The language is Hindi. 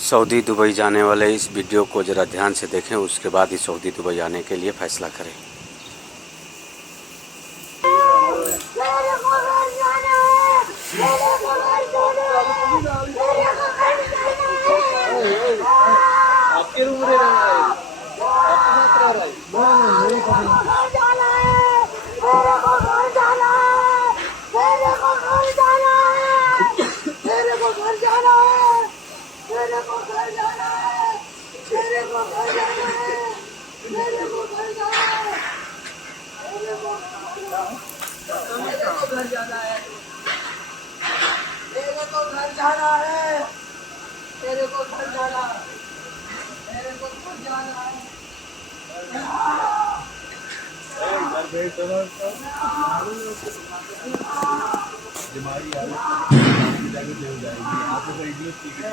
सऊदी दुबई जाने वाले इस वीडियो को ज़रा ध्यान से देखें, उसके बाद ही सऊदी दुबई आने के लिए फ़ैसला करें। आपके रूम में रह रहा है, आपके साथ रह रहा है। मेरे को घर जाना है, मेरे को घर जाना है, मेरे को घर जाना है, मेरे को घर जाना है, मेरे को घर जाना है, मेरे को घर जाना है, मेरे को घर जाना है, मेरे को घर जाना है, मेरे को घर जाना है, मेरे को घर जाना है, मेरे को घर जाना है। बीमारी आ रही है, जाके ले जाएगी। आपको इंग्लिश सीखनी है।